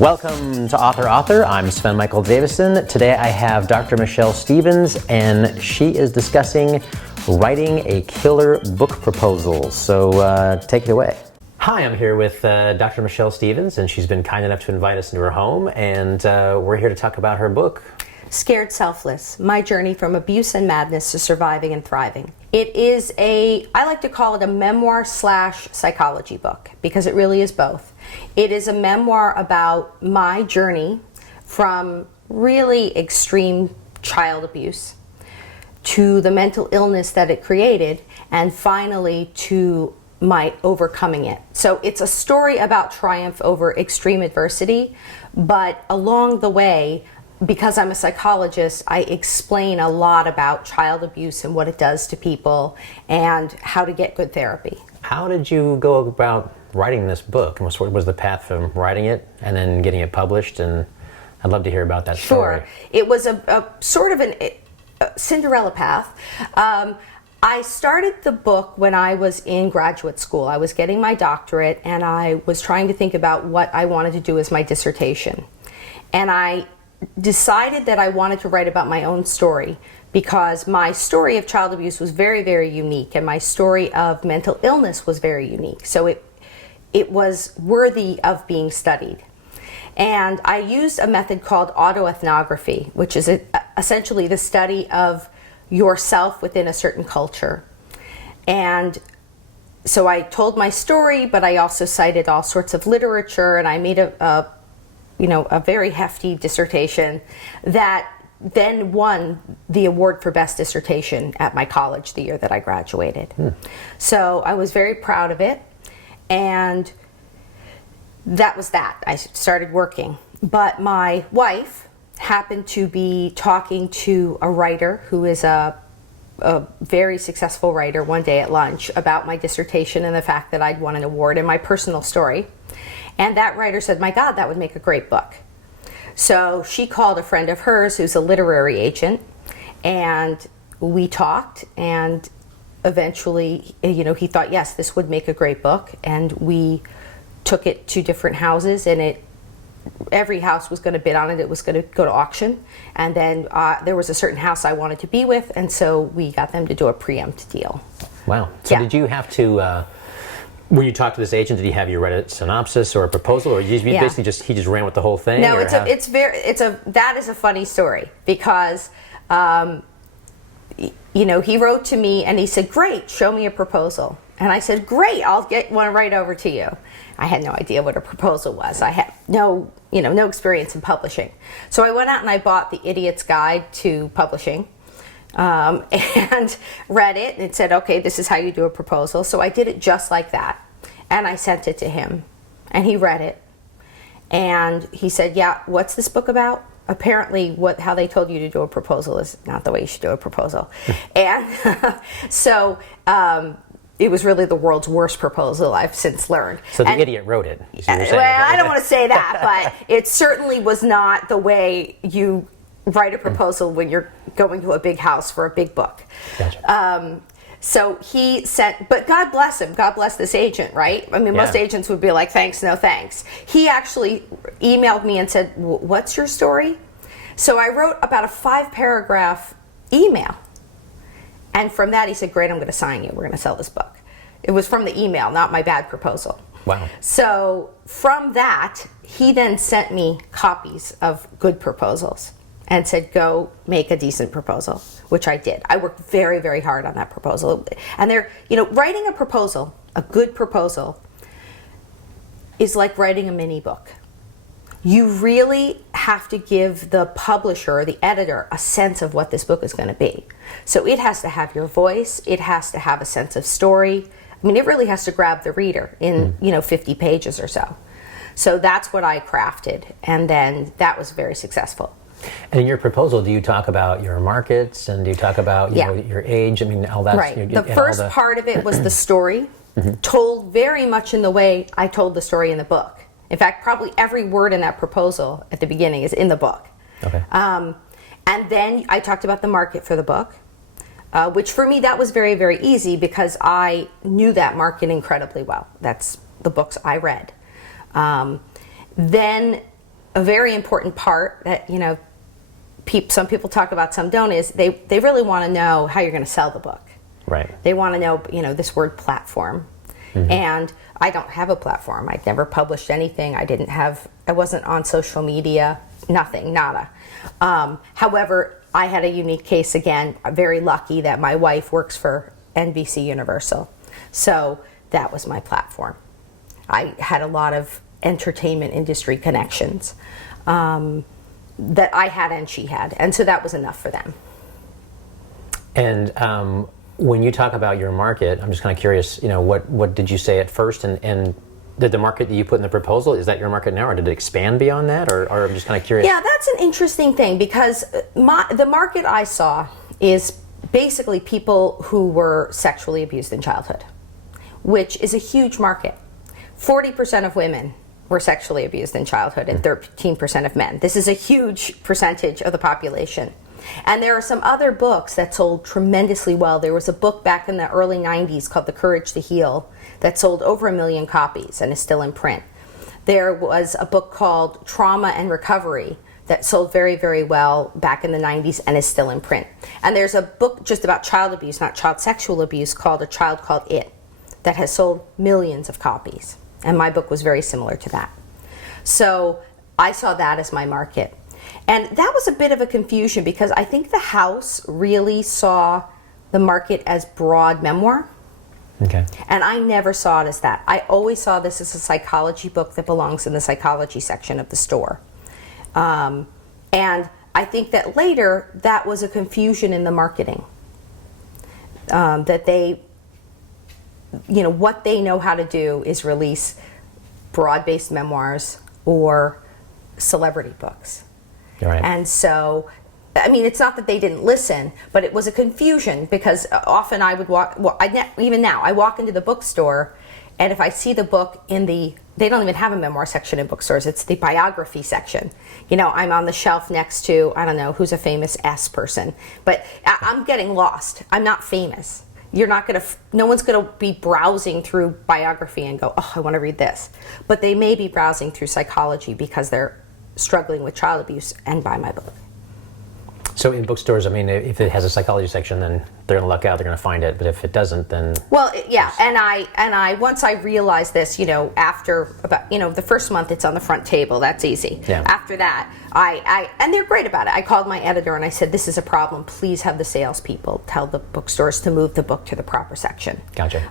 Welcome to Author. I'm Sven Davison. Today I have Dr. Michelle Stevens, and she is discussing writing a killer book proposal. So take it away. Hi, I'm here with Dr. Michelle Stevens, and she's been kind enough to invite us into her home, and we're here to talk about her book. Scared Selfless, My Journey from Abuse and Madness to Surviving and Thriving. It is I like to call it a memoir / psychology book, because it really is both. It is a memoir about my journey from really extreme child abuse to the mental illness that it created, and finally to my overcoming it. So it's a story about triumph over extreme adversity, but along the way, because I'm a psychologist, I explain a lot about child abuse and what it does to people and how to get good therapy. How did you go about writing this book? And what was the path from writing it and then getting it published? And I'd love to hear about that story. Sure. It was a sort of a Cinderella path. I started the book when I was in graduate school. I was getting my doctorate, and I was trying to think about what I wanted to do as my dissertation. And I decided that I wanted to write about my own story, because my story of child abuse was very, very unique, and my story of mental illness was very unique. So it was worthy of being studied. And I used a method called autoethnography, which is essentially the study of yourself within a certain culture. And so I told my story, but I also cited all sorts of literature, and I made a very hefty dissertation that then won the award for best dissertation at my college the year that I graduated. So I was very proud of it, and that was that. I started working. But my wife happened to be talking to a writer who is a very successful writer one day at lunch about my dissertation and the fact that I'd won an award and my personal story. And that writer said, "My God, that would make a great book." So she called a friend of hers who's a literary agent, and we talked, and eventually, he thought, yes, this would make a great book. And we took it to different houses, and every house was going to bid on it. It was going to go to auction. And then there was a certain house I wanted to be with, and so we got them to do a preempt deal. Wow. So Yeah. Did you have to... when you talked to this agent, did he have you write a synopsis or a proposal, or basically he just ran with the whole thing? No, that is a funny story, because he wrote to me and he said, "Great, show me a proposal." And I said, "Great, I'll get one right over to you." I had no idea what a proposal was. I had no experience in publishing. So I went out and I bought The Idiot's Guide to Publishing. And read it, and it said, okay, this is how you do a proposal. So I did it just like that, and I sent it to him, and he read it, and he said, "Yeah, what's this book about? Apparently how they told you to do a proposal is not the way you should do a proposal." And so it was really the world's worst proposal, I've since learned. So the idiot wrote it, is what you're saying. Well, I don't want to say that, but it certainly was not the way you write a proposal when you're going to a big house for a big book. Gotcha. So he sent, but God bless him, God bless this agent, right? I mean, most agents would be like, thanks, no thanks. He actually emailed me and said, "What's your story?" So I wrote about a 5-paragraph email. And from that he said, "Great, I'm going to sign you. We're going to sell this book." It was from the email, not my bad proposal. Wow. So from that, he then sent me copies of good proposals and said, "Go make a decent proposal," which I did. I worked very, very hard on that proposal. And writing a proposal, a good proposal, is like writing a mini book. You really have to give the publisher, the editor, a sense of what this book is going to be. So it has to have your voice. It has to have a sense of story. I mean, it really has to grab the reader in, 50 pages or so. So that's what I crafted. And then that was very successful. And in your proposal, do you talk about your markets, and do you talk about your age? I mean, all that. Right. The first part of it was the story, told very much in the way I told the story in the book. In fact, probably every word in that proposal at the beginning is in the book. Okay. And then I talked about the market for the book, which for me, that was very, very easy, because I knew that market incredibly well. That's the books I read. Then a very important part that, some people talk about, some don't, is they really want to know how you're going to sell the book. Right. They want to know, this word platform. And I don't have a platform. I'd never published anything. I wasn't on social media, nothing, nada. However, I had a unique case, again, very lucky that my wife works for NBC Universal. So that was my platform. I had a lot of entertainment industry connections that I had and she had. And so that was enough for them. And when you talk about your market, I'm just kind of curious, what did you say at first? And did the market that you put in the proposal, is that your market now, or did it expand beyond that? Or I'm just kind of curious. Yeah, that's an interesting thing, because the market I saw is basically people who were sexually abused in childhood, which is a huge market. 40% of women were sexually abused in childhood and 13% of men. This is a huge percentage of the population. And there are some other books that sold tremendously well. There was a book back in the early 90s called The Courage to Heal that sold over 1 million copies and is still in print. There was a book called Trauma and Recovery that sold very, very well back in the 90s and is still in print. And there's a book just about child abuse, not child sexual abuse, called A Child Called It, that has sold millions of copies. And my book was very similar to that. So I saw that as my market. And that was a bit of a confusion, because I think the house really saw the market as broad memoir. Okay. And I never saw it as that. I always saw this as a psychology book that belongs in the psychology section of the store. And I think that later that was a confusion in the marketing. That they, what they know how to do is release broad-based memoirs or celebrity books. Right. And so, it's not that they didn't listen, but it was a confusion, because often I would even now, I walk into the bookstore, and if I see the book they don't even have a memoir section in bookstores, it's the biography section. I'm on the shelf next to, I don't know, who's a famous S person, but I'm getting lost. I'm not famous. No one's gonna be browsing through biography and go, oh, I wanna read this. But they may be browsing through psychology because they're struggling with child abuse and buy my book. So in bookstores, if it has a psychology section, then they're going to luck out, they're going to find it. But if it doesn't, then... Well, yeah, and I once I realized this, after about, the first month it's on the front table, that's easy. Yeah. After that, and they're great about it. I called my editor and I said, this is a problem. Please have the salespeople tell the bookstores to move the book to the proper section. Gotcha.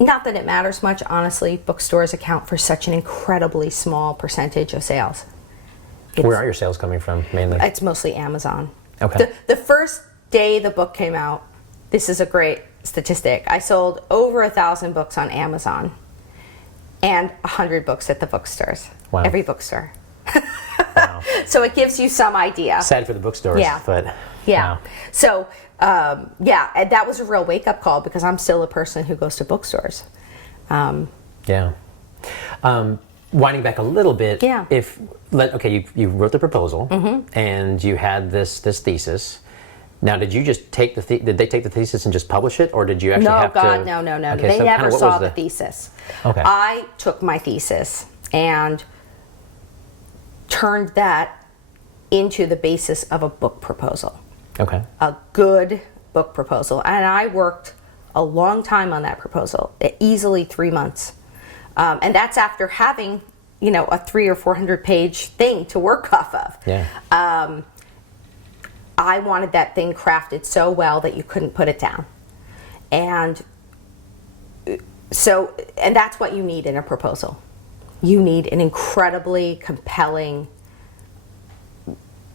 Not that it matters much, honestly. Bookstores account for such an incredibly small percentage of sales. Where are your sales coming from, mainly? It's mostly Amazon. Okay. The first day the book came out, this is a great statistic, I sold over 1,000 books on Amazon and 100 books at the bookstores. Wow. Every bookstore. Wow. So it gives you some idea. Sad for the bookstores, yeah. But... Yeah. Wow. So, and that was a real wake-up call, because I'm still a person who goes to bookstores. Yeah. Winding back a little bit, Yeah. You wrote the proposal, and you had this thesis. Now, did you just did they take the thesis and just publish it, or did you actually have to? No. Okay, They so never what saw was the thesis. Okay. I took my thesis and turned that into the basis of a book proposal. Okay. A good book proposal. And I worked a long time on that proposal, easily 3 months. And that's after having, a 300 or 400 page thing to work off of. Yeah. I wanted that thing crafted so well that you couldn't put it down. And that's what you need in a proposal. You need an incredibly compelling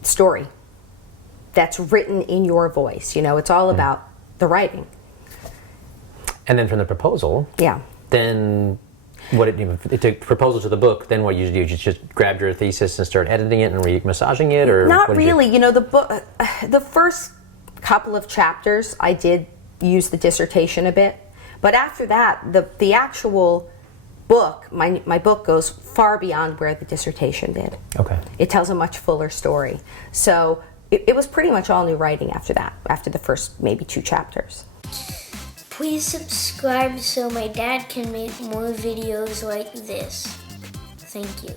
story that's written in your voice. It's all about the writing. And then from the proposal, yeah. Then it took proposal to the book. Then what you do? You just grabbed your thesis and start editing it and massaging it, or not really. The book, the first couple of chapters, I did use the dissertation a bit, but after that, the actual book, my book goes far beyond where the dissertation did. Okay. It tells a much fuller story. So it was pretty much all new writing after that, after the first maybe 2 chapters. Please subscribe so my dad can make more videos like this. Thank you.